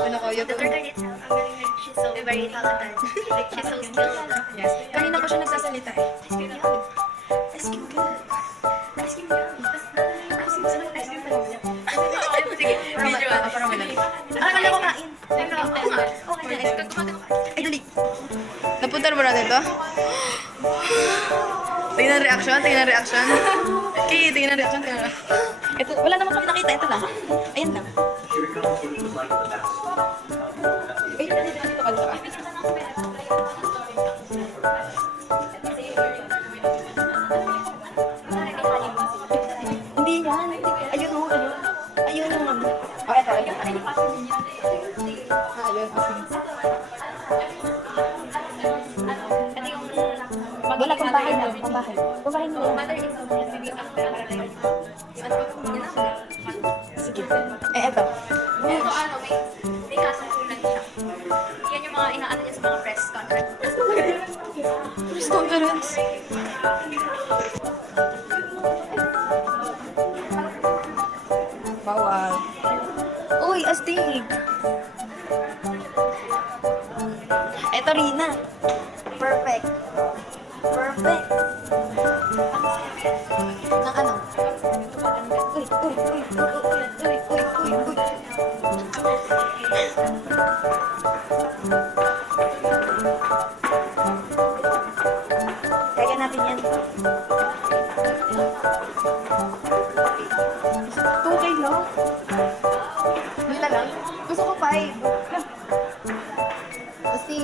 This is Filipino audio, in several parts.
pinakaya The ko. tour guide itself, ang galing rin. She's so very talented. Like, she's so skilled. Yes. Kanina pa siya nagsasalita eh. Ice cream yum. Ice cream good. Ice cream yum. Tapos, ice cream pala wala. Sige, video ano, parang wala. Akala ko kain. Oo nga. Okay na, ice cream. Ay, dali. Napunta mo natin to? Tingnan reaction, tingnan reaction. Okay, tingnan reaction, tingnan reaction. Ito, wala naman kami nakita, ito lang. Ayan lang. Ay, dito ka dito. Hindi yan. Ayun o, ayun. Ayun o. Oh, ito, ayun. Ayun. Wala pang bahay na, pang bahay. Pang bahay na. Sige. Eh, eto. Ito ano, may kasakulan siya. Yan yung mga inaano niya sa mga press conference. Press conference. Bawal. Uy, astig. Eto, Rina. Perfect. Perfect. Ng ano? Uy, uy, uy, uy, uy, uy, uy, uy. Kaya natin yan. 2K lang. Wala lang. Gusto ko 5. Kasi...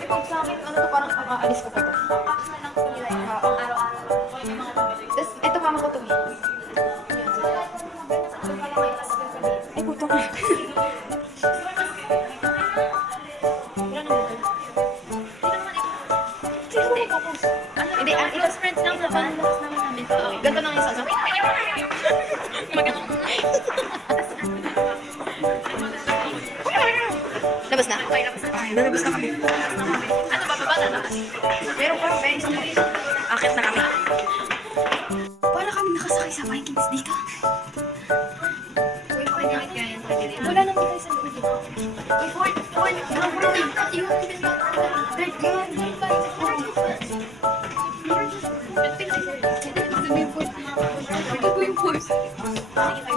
Eh, pag sa akin, ano to, parang kakaalis ko pa to. Tapos, eto mama ko to. Ay, puto ko. Hindi, ang Close friends lang naman. ganito nang isa. Magandang Labas na? okay, labas na tayo. Lalabas na kami. Ano, bababa na lang? Meron pa, guys. Akit na kami. Para kami nakasakay sa Vikings dito. Uy, pwede rin kaya yan, pwede rin. Wala naman tayo sa loob. Uy, Ford! Ford! Ford!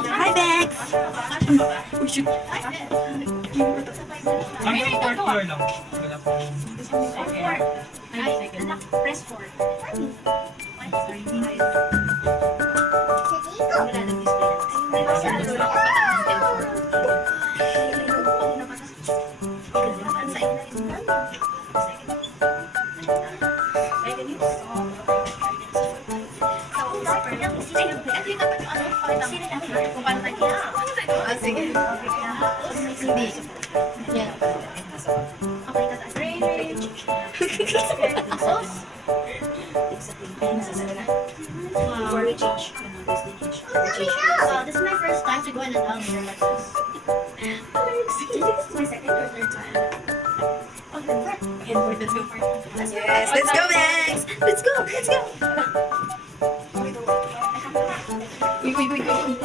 Hi, Bex! Oh, shoot. Hanggang fourth floor lang. Wala po. Ay, anak, press 4. Wala nang display. Ah, sige. Hindi. Yan. Okay, tataas. Sauce? Before we change. This is my first time to go in an elevator like this. This is my second or third time. Yes, let's go, Bex! Let's go, let's go! Uy, uy, uy, uy.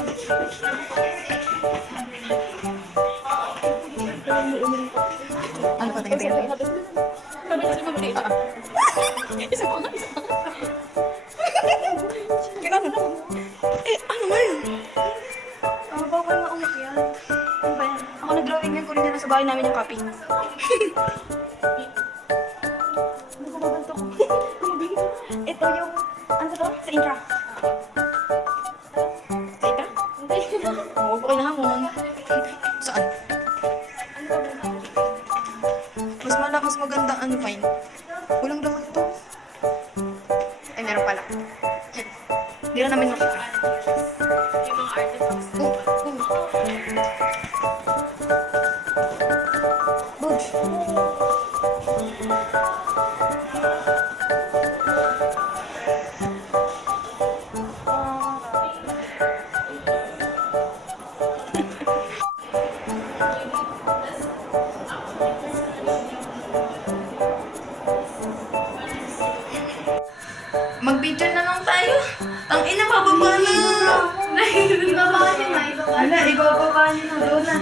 Ano pa, tingin, tingin, tingin. Isa pa nga, isa pa nga. Ano? Eh, ano ba yun? Bawal nga umakyat. Ano ba yan? Ako nag-drawing yan, kunin na sa bahay namin yung copy. Ano ba babanto ko? Ito yung, ano to? Sa intra. Sa intra? Hindi. Oo, okay na hamon. Saan? Mas maganda ano fine. Walang laman to. Ay, meron pala. Hindi na namin makita. Yung mga artifacts. Boom. Mag-video na lang tayo. Ang ina, pababa na. Ibaba niyo na, ibaba. Wala, ibababa niyo na doon na.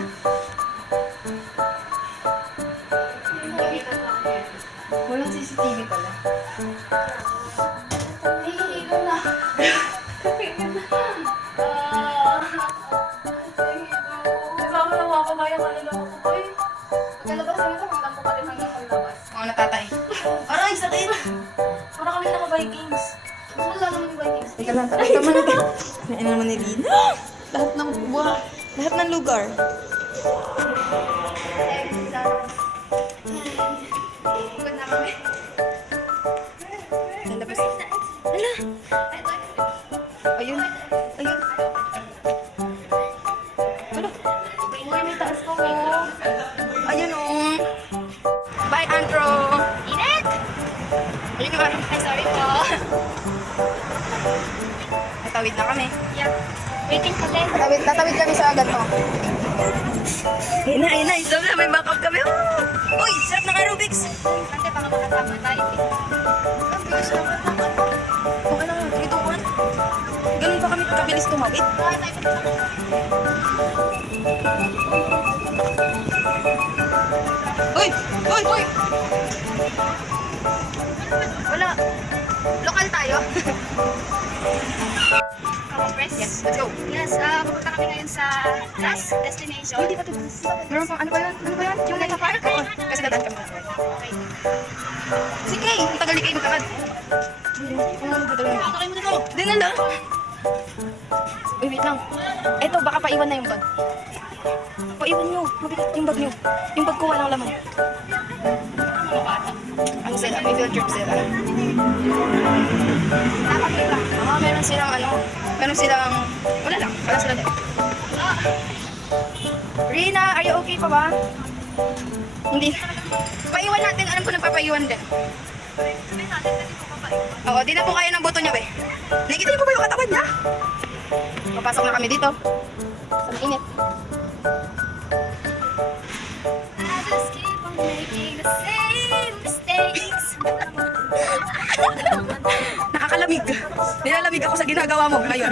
Walang CCTV pala. Nahihilo na. Kasama na mga kabayan, kalalawa ko ko eh. Pagkalabas nito, hanggang ko pa rin hanggang paglabas. Mga natatay. Aray, sakit! Para kami naka-Vikings. Mas wala naman yung Vikings. Teka lang, tama na. Ano naman ni Lina? Lahat ng buha, lahat ng lugar. Pagod na kami. Lalabas. Hala! Ayun. Ayun. Hala! Uy, may taas ko. Ayun o. Bye, Antro! Init! Ayun yung araw. Ay, sorry po. Natawid na kami. Yeah. Waiting pa din. Tatawid kami sa ganito. Ayun na, ayun na. Isa na, may backup kami. Oh! Uy, sarap ng aerobics. Kasi baka makasama tayo. Ang bilis naman. Kung ano, 3, 2, 1. Ganun pa kami kabilis tumawid. Uy! Uy! Uy! Wala. Lokal tayo. Press. Yes, let's go. Yes, pupunta kami ngayon sa last destination. Hindi pa ito. Meron pang ano ba yun? Ano ba yun? Yung Meta Park? Oo. Kasi dadaan kami. Okay. Si Kay! Ang tagal ni Kay magkakad. Ano dito lang? Sakay mo na to. Dinala. Uy, wait lang. Eto, baka paiwan na yung bag. Paiwan nyo. Mabigat yung bag nyo. Yung bag ko walang laman. Ano sila? May field trip sila. Nakakita. Meron silang ano. Meron silang... Wala lang. Wala sila din. Rina, are you okay pa ba? Hindi. Paiwan natin. Alam ko nagpapaiwan din. Sabihin natin na dito pa ba? Oo, di na po kaya ng buto niya, be. Nakikita niyo po ba yung katawan niya? Papasok na kami dito. Sa init. I just keep on making the same mistakes. Nakakalamig. Nilalamig ako sa ginagawa mo ngayon.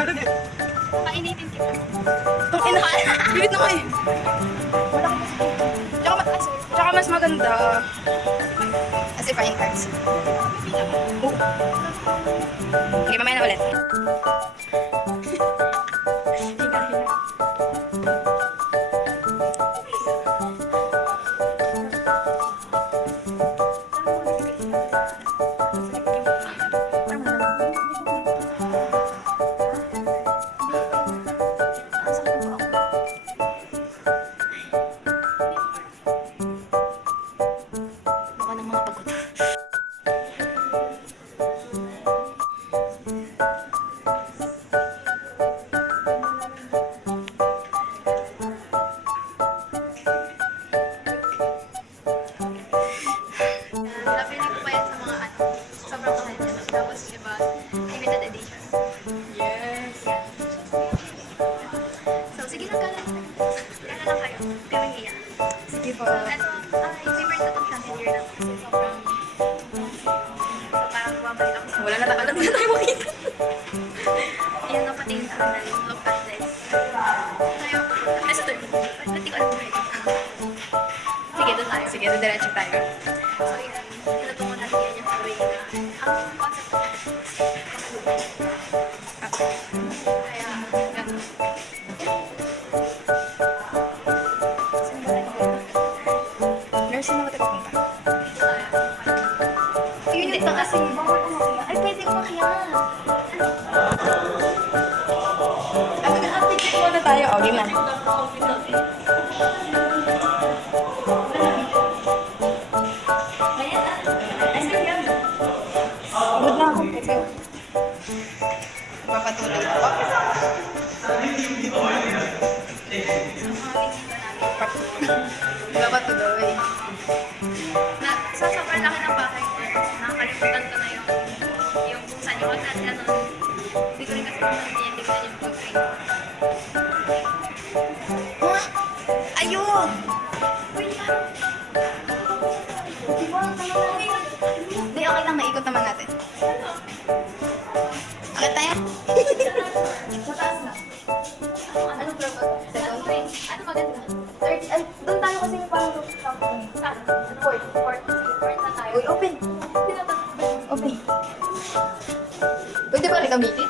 Painitin kita. Itong ina. Bibit na ko eh. Tsaka mas maganda. Kasi fine cards. Oh. Okay, mamaya na ulit. Baka ng mga pagod. Napili ko pa yan sa mga ano. Sobrang mahal niya. Tapos iba, limited edition. Yes. So, sige na, gala. Gala lang kayo. Gawin niya. Sige po. Ito, favorite ko itong chandelier na kasi sobrang... So, parang bumabalik ako sa... Wala na tayo tayo makita. Yan ang pati yung tahanan. Look at this. Tayo. Ay, sa third. Pati ko alam mo. Sige, doon tayo. Sige, diretso tayo. So, yan. Tinutungan natin yan yung way na ang concept ko. Kaya, ganun. Nursing na ba tayo pupunta? Hindi pa kasi bawal umakyat. Ay, pwede umakyat. Mag-update muna tayo. O, game na. Good na ako. Let's go. Papatuloy ako. Papatuloy. Na, sa sobrang laki ng bahay ko, nakakalimutan ko na yung kung saan yung agad na nun. Hindi ko rin kasi tingnan yung blueprint. Ayun! Hindi, okay lang. Maikot naman natin. Akit tayo? Sa taas na. Open. Open. Pwede ba rin gamitin?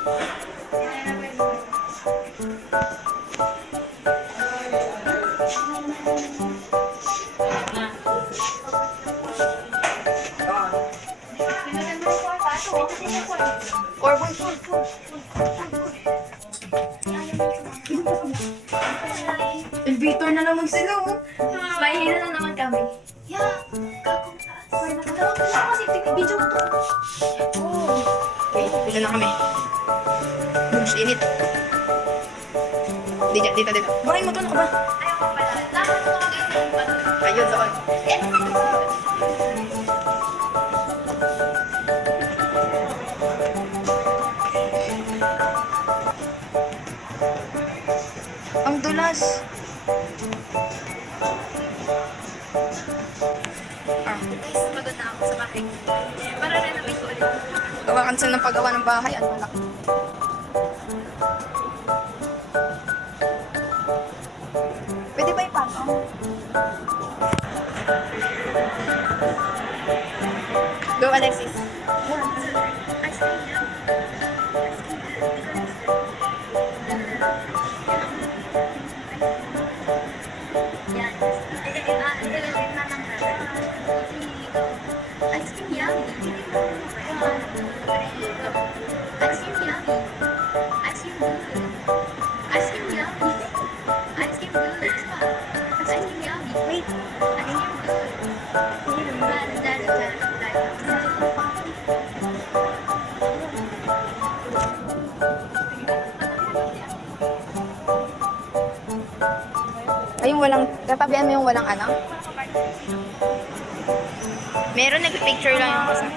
Four. Elevator na naman sila, oh. May hina na naman kami. Yeah, gagong taas. Tawag ko lang kasi video mo to. Oh. Okay, dito na kami. Booms, init. Dito. Bakit mo to? Ano ka ba? Ayaw ko pala. Dapat ko lang guys yung pala. Ayun, doon. Ang dulas. Guys, pagod na ako sa bahay. Para renovate ko ulit. Gawakan sila ng paggawa ng bahay. Ano malaki. Pwede ba ipasok? Go, Alexis. Ice cream na. Yan. Ilagay na lang natin. Ice cream yummy. Ice cream yummy. Ice cream good. Ice cream yummy. Ice cream good. Ice cream yummy. Wait. Ice cream good. Ay, yung walang, tatabihan mo yung walang ano? Meron nag-picture lang yung kasi.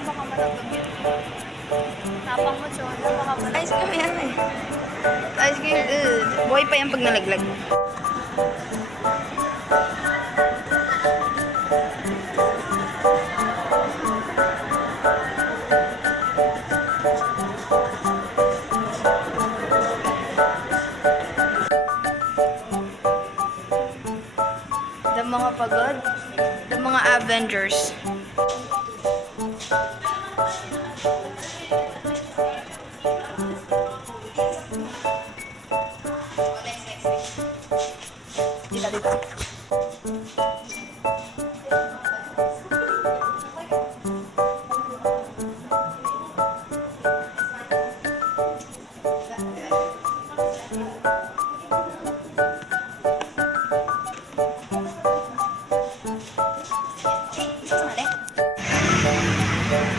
Tapang mo, Chona. Baka pala. Ice cream yan eh. Ice cream, buhay pa yan pag nalaglag. The mga pagod, the mga Avengers. Dito.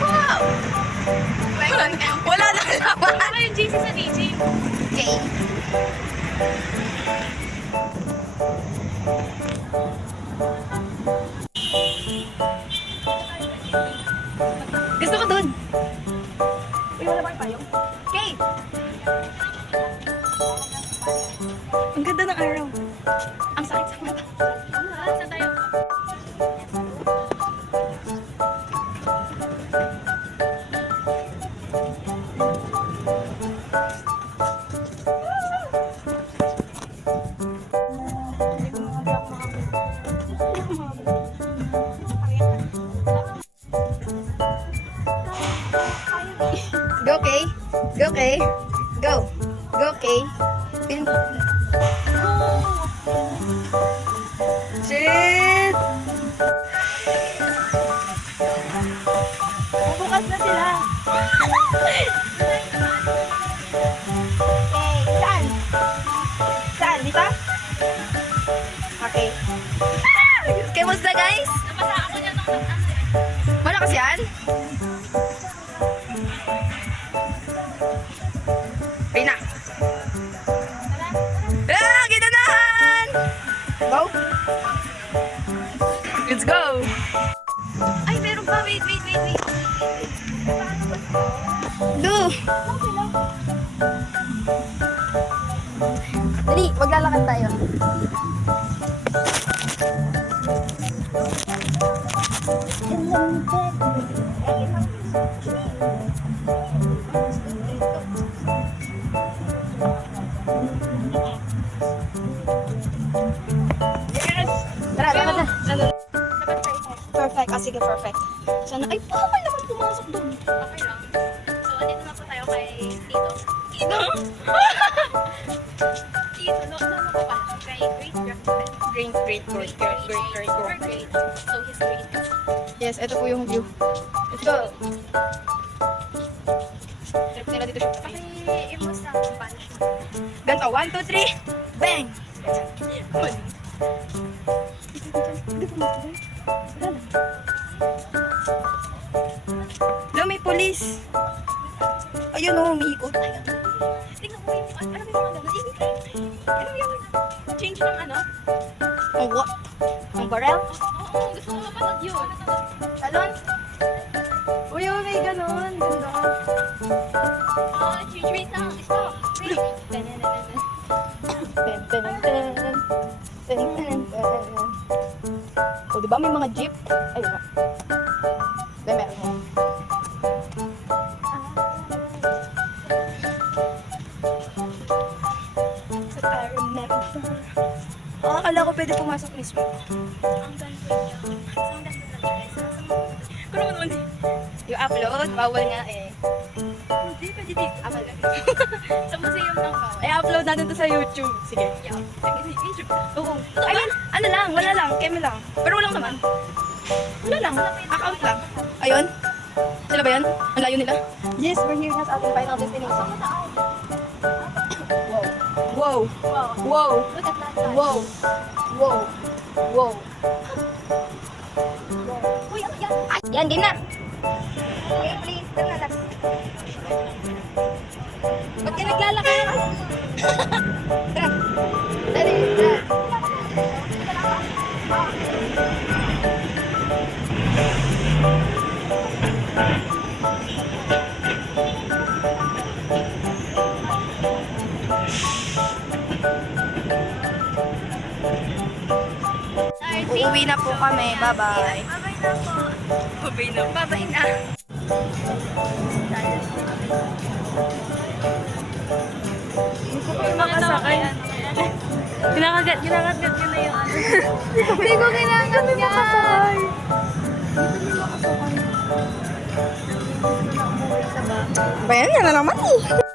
Wow! Wala na laman. Ano yung JC sa DJ? Okay. Gusto ko dun. Uy, wala bang payong? Okay. Ang ganda ng araw. Ang sakit sa mata. Sa tayo. Go, Kay. Go, Kay. Go. Go, Kay. Shit! Bukas na sila. Okay, saan? Saan? Dito? Okay. Kamusta, guys? Napasa ako niya nung Malakas yan? Ayun na. Ah, ginanahan! Go. Let's go. Ay, meron pa. Wait. Do. Dali, maglalakad tayo. Tara, lakad na. Perfect. Ah, sige, perfect. Sana, ay, okay naman pumasok doon. Okay lang. So, andito na po tayo kay Tito. Tito? Tito, no po pala. Kay great Great. Super great. So, he's great. Yes, ito po yung view. Let's go. Trip nila dito siya. Paki-imus lang kung paano siya. Ganto, 1, 2, 3, bang! Hello, may police. Ayun o, umiikot. Tingnan mo yung, ano yung mga ganun? Ano yung change ng ano? Oh, what? Ang barrel? Oo, gusto ko mapanood yun. Salon? Uy, oh, may ganon. Ganda. Change, wait lang. Stop. Wait. Ten, ten, ten. Ten, ten, ten. O, diba may mga jeep? Ayun na. Diba meron mo? I remember. Akala ko pwede pumasok mismo. Ang ganda niya. Ang ganda ng dress. Kung naman naman yung upload, bawal nga eh. Hindi, pwede dito. Upload. Sa museum lang ba? I-upload natin to sa YouTube. Sige. Oo. Ayun, ano lang, wala lang, keme lang. Pero walang naman. Wala lang, account lang. Ayun. Sila ba yan? Ang layo nila? Yes, we're here at ating final destination. Wow. Wow. Look at that. Wow. Wow. Wow. Uy, ano yan? Ay, yan, game na. Okay, please. Tara na. Ba't ka naglalakad? Tara. Dali, tara. Uuwi na po kami. Bye-bye. Babay na po. Bye-bye na. Babay na. Makasakay. Kinakagat yun na yung ano. Hindi ko kailangan yan. Ba yan? Yan na naman eh.